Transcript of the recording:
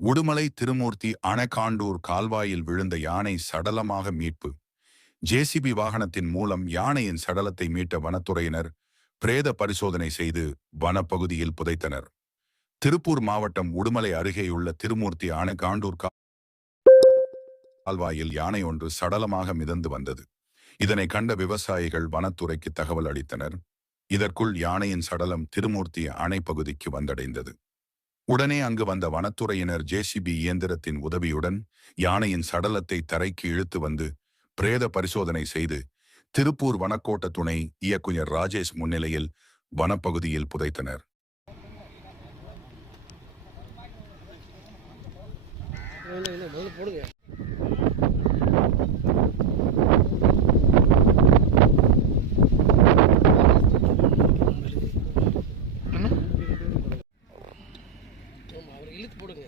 உடுமலை திருமூர்த்தி அணக்காண்டூர் கால்வாயில் விழுந்த யானை சடலமாக மீட்பு. ஜேசிபி வாகனத்தின் மூலம் யானையின் சடலத்தை மீட்ட வனத்துறையினர் பிரேத பரிசோதனை செய்து வனப்பகுதியில் புதைத்தனர். திருப்பூர் மாவட்டம் உடுமலை அருகேயுள்ள திருமூர்த்தி அணக்காண்டூர் கால்வாயில் யானை ஒன்று சடலமாக மிதந்து வந்தது. இதனை கண்ட விவசாயிகள் வனத்துறைக்கு தகவல் அளித்தனர். இதற்குள் யானையின் சடலம் திருமூர்த்தி அணை பகுதிக்கு வந்தடைந்தது. உடனே அங்கு வந்த வனத்துறையினர் ஜேசிபி இயந்திரத்தின் உதவியுடன் யானையின் சடலத்தை தரைக்கு இழுத்து வந்து பிரேத பரிசோதனை செய்து திருப்பூர் வனக்கோட்ட துணை இயக்குனர் ராஜேஷ் முன்னிலையில் வனப்பகுதியில் புதைத்தனர். போடுங்க. இழுத்து போடுங்க.